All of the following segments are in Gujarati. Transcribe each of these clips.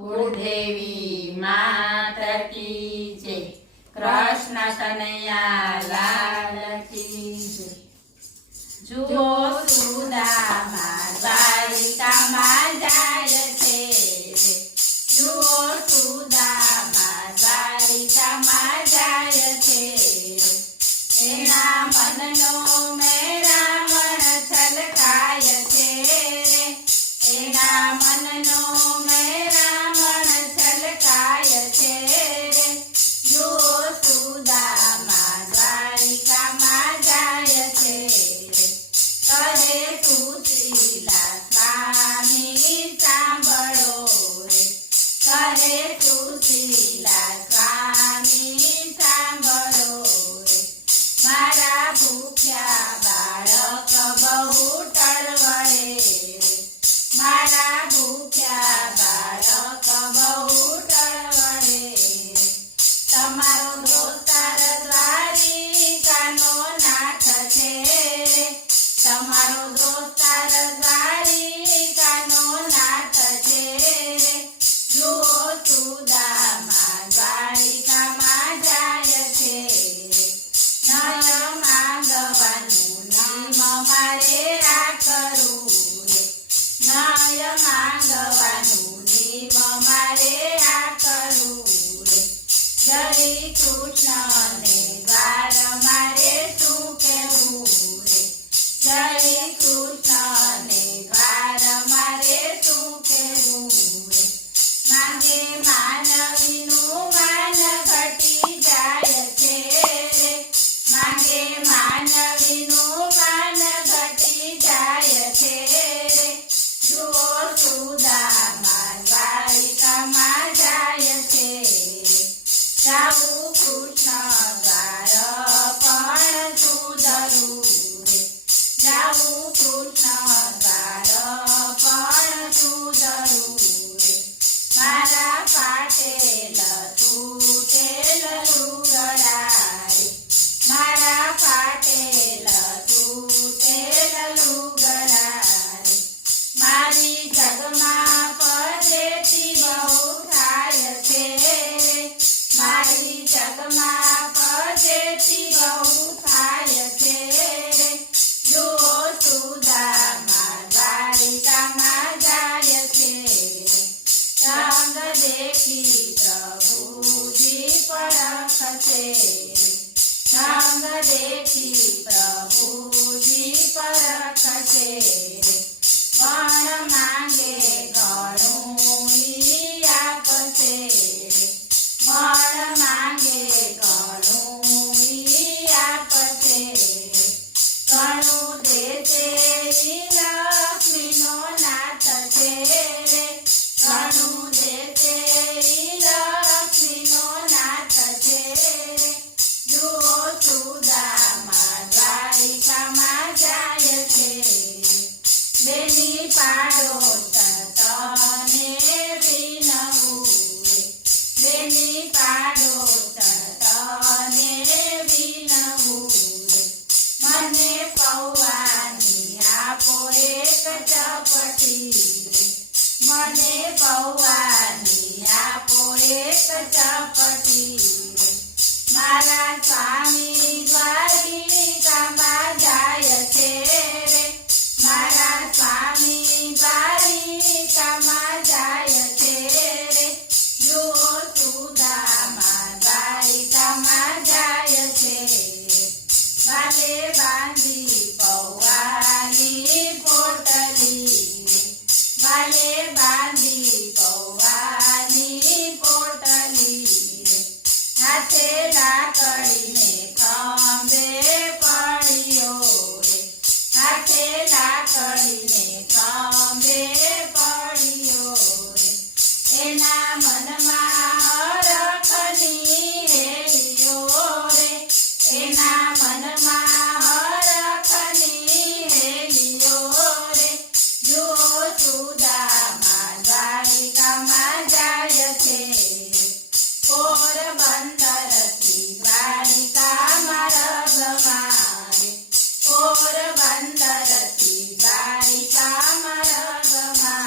कुलदेवी माता की जय। कृष्ण कन्हैया लाल की जय। जुओ सुदामा द्वारिकामां જાય છે રે। जुओ सुदामा द्वारिकामां જાય છે રે। એના મનનો મેરામણ છલકાય છે રે। એના મનનો મેરામણ છલકાય છે રે। જુઓ સુદામા દ્વારિકામાં જાય છે રે। કહે સુશીલા સ્વામી સાંભળો રે। કહે સુશીલા સ્વામી સાંભળો રે। મારા ભૂખ્યા બાળક બહુ ટળવળે રે। મારા ભૂખ્યા બાળક બહુ ટળવળે રે। તમારો દોસ્તાર દ્વારિકાનો નાથ છે રે। તમારો દોસ્તાર દ્વારિકાનો નાથ છે રે। જુઓ સુદામા દ્વારિકામાં જાય છે રે। નય માંગવાનું નામ મારે રાખવું રે। નય માંગવાનું નિયમ મારે રાખવું રે। જય કૃષ્ણને દ્વાર મારે શું કહેવું રે। જય કૃષ્ણને દ્વાર મારે શું કહેવું રે। માંગે માનવીનું માન ઘટી જાય છે રે। માંગે માનવીનું માન ઘટી જાય છે રે। જુઓ સુદામા દ્વારિકામાં જાય છે રે। જાવું કૃષ્ણ દ્વાર પણ સુધરું રે। જાવું કૃષ્ણ દ્વાર પણ સુધરું રે। મારા ફાટેલ તૂટેલ લુગડા રે। મારા ફાટેલ તૂટેલ લુગડા રે। મારી જગમાં પજેતી બહુ થાય છે રે। મારી જગમાં પજેતી બહુ થાય છે રે। જુઓ સુદામા દ્વારિકામાં જાય છે રે। રંગ દેખી પ્રભુજી પરખશે રે। રંગ દેખી પ્રભુજી પરખશે રે। પણ માંગે ઘણું ઈ આપશે રે। પણ માંગે ઘણું ઈ આપશે રે। ઘણું દેશે ઈ લક્ષ્મીનો નાથ છે રે। ઘણું દેશે ઈ લક્ષ્મીનો નાથ છે રે। જુઓ સુદામા દ્વારિકામાં જાય છે રે। બેની પાડો તને વિનવું રે। બેની પાડો તને વિનવું રે। મને પૌવાની આપો એક ચપટી રે। મને પૌવાની આપો એક ચપટી રે। મારા સ્વામી દ્વારિકામાં જાય છે રે। મારા સ્વામી દ્વારિકામાં જાય છે રે। જુઓ સુદામા દ્વારિકામાં જાય છે રે। વાલે બાંધી પૌવાની પોટલી રે। વાલે બાંધી પૌવાની પોટલી રે। હાથે લાકડીને ખંભે પડ્યો રે। હાથે લાકડીને ખંભે પડ્યો રે। એના મનમાં હરખની હેલીઓ રે। એના મનમાં હરખની હેલીઓ રે। જુઓ સુદામા દ્વારિકામાં જાય છે રે। પોરબંદરથી દ્વારિકામાં રગમાં રે। પોરબંદરથી દ્વારિકામાં રગમાં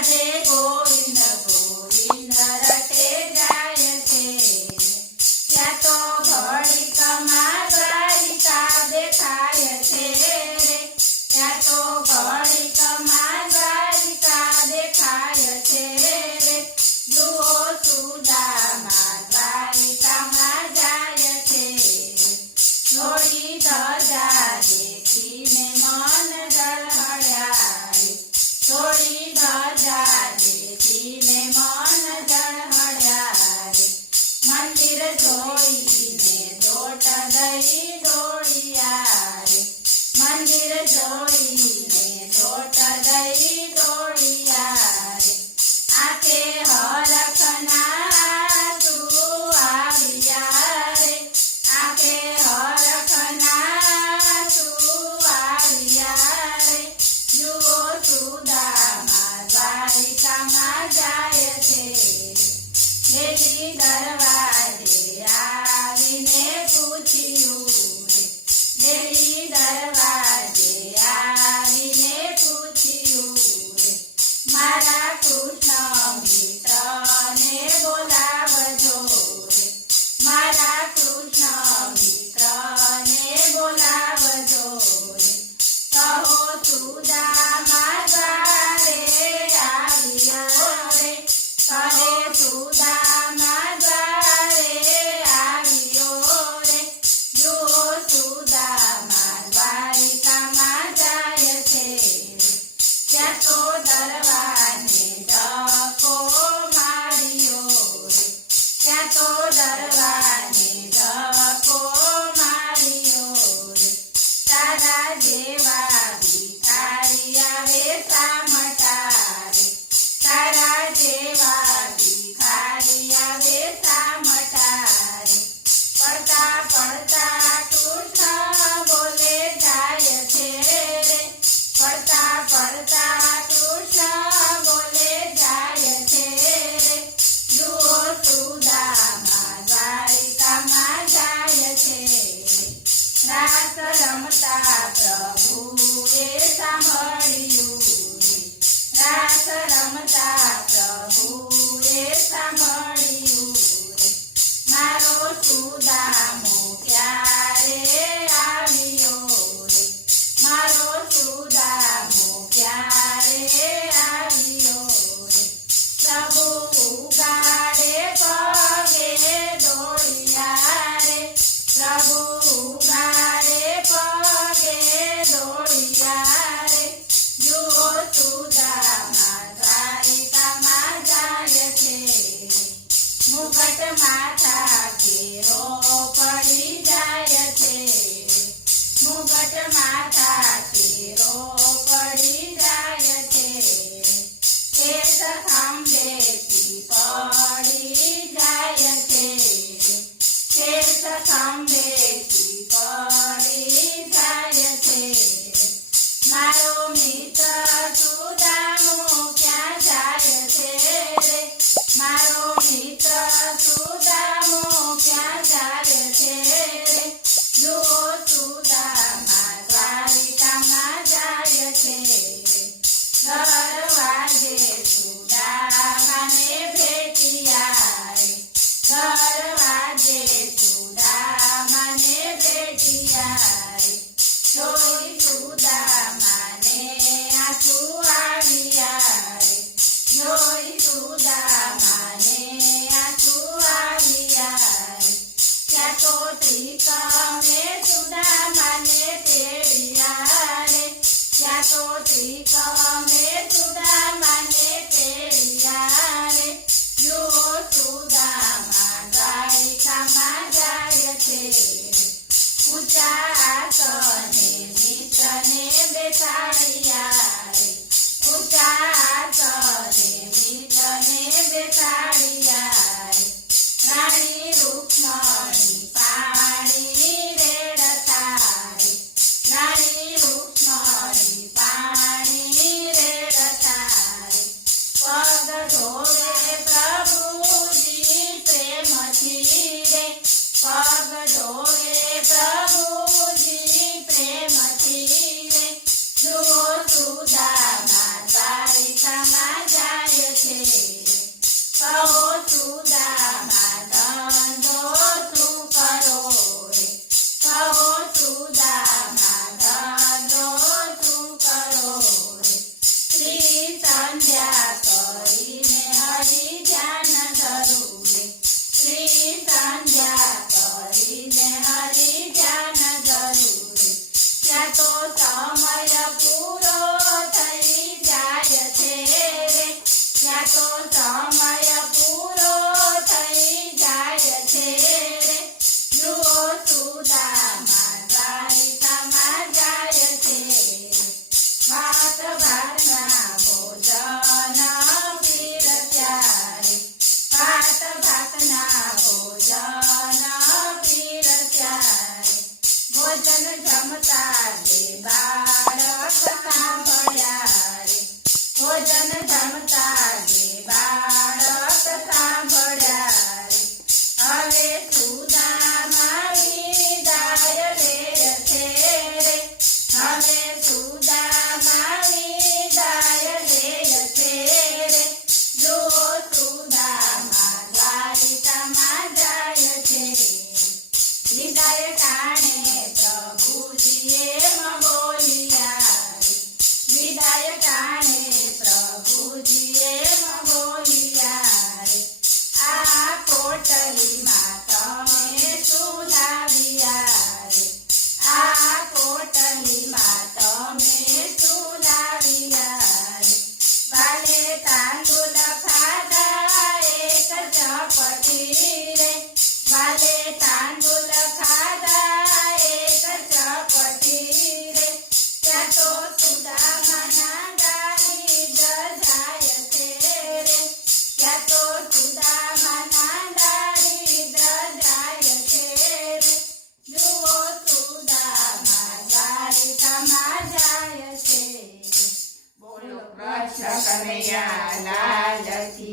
આજે ગોવિંદ ગોવિંદ રટે જાય છે ત્યાં તો ઘડીકમાં દ્વારિકા દેખાય છે ત્યાં તો ઘડીકમાં દ્વારિકા દેખાય છે જુઓ સુદામા દ્વારિકામાં જાય છે થોડી ધજા દેખીને મન ઝળહળ્યા રે થોડી ધજા દેખીને મન ઝળહળ્યા રે મંદિર જોઈને દોટ દઈ દોડિયા રે મંદિર જોઈને દોટ દઈ દોડિયા રે આંખે હરખના આંસુ આવ્યા રે આંખે હરખના આંસુ આવ્યા રે જુઓ સુદામા દ્વારિકામાં જાય છે પેલી દરવાજે આવીને પૂછ્યું રે પેલી દરવાજે આવીને પૂછ્યું રે મારા કૃષ્ણ મિત્રને બોલાવજો રે મારા કૃષ્ણ મિત્રને બોલાવજો રે કહો સુદામા દ્વારે આવ્યો રે કહે સુદામા દ્વારે આવ્યો રે જુઓ સુદામા દ્વારિકામાં જાય છે ત્યાં તો દરવાને ધક્કો માર્યો રે ત્યાં તો દરવાને ધક્કો માર્યો રે તારા જેવા ભિખારી આવે સામટા રે તારા જેવા ભિખારી આવે સામટા રે પડતા પડતા કૃષ્ણ બોલે જાય છે રે પડતા પડતા કૃષ્ણ બોલે જાય છે રે જુઓ સુદામા દ્વારિકામાં જાય છે રાસ રમતા પ્રભુએ સાંભળ્યું રે રાસ રમતા પ્રભુએ સાંભળ્યું રે મારો સુદામો ક્યારે આવ્યો રે મારો સુદામો ક્યારે આવ્યો રે પ્રભુ ઉગાડે પગે દોડિયા રે પ્રભુ ઉગાડે પગે દોડિયા રે જુઓ સુદામા દ્વારિકામાં જાય છે મુગટ માથા ઘેરો પડી જાય છે મુગટ માથા ઘેરો પડી જાય છે કેસ ખંભેથી પડી જાય છે કેસ ખંભેથી પડી જાય છે મારો મિત્ર સુદામો ક્યાં જાય છે રે મારો મિત્ર સુદામો ક્યાં જાય છે રે જુઓ સુદામા દ્વારિકામાં જાય છે દરવાજે સુદામાને ભેટ્યા રે દરવાજે સુદામાને ભેટ્યા રે જોઈ સુદામાને આંસુ આવ્યા રે જોઈ સુદામાને આંસુ આવ્યા રે ત્યાં તો ત્રિકમે સુદામાને તેડ્યા રે ત્યાં તો ત્રિકમે સુદામાને તેડ્યા રે જુઓ સુદામા દ્વારિકામાં જાય છે ઊંચા આસને મિત્રને બેસાડ્યા રે ઊંચા આસને મિત્રને બેસાડ્યા રે રાણી રૂક્ષ્મણી પાણી રેડતા રે રાણી રૂક્ષ્મણી પાણી સુદામા વિદાય લે છે રે હવે સુદામા વિદાય લે છે રે જો સુદામા દ્વારિકામાં જાય છે વિદાય ટાણે પ્રભુજીએ બોલિયા રે વિદાય ટાણે પ્રભુજીએ બોલિયા રે આ કોટલીમાં તમે સુલાવ્યા રે આ કોટલીમાં તમે સુલાવ્યા રે વાલે તાંદુલ ખાધા એક ચપટી રે વાલે તાંદુલ ખાધા એક ચપટી રે ત્યાં તો સુદામાના દારિદ્ર જાય છે રે ત્યાં તો સુદામાના દારિદ્ર જાય છે રે જુઓ સુદામા દ્વારિકામાં જાય છે બોલો કૃષ્ણ કનૈયા લાલ કી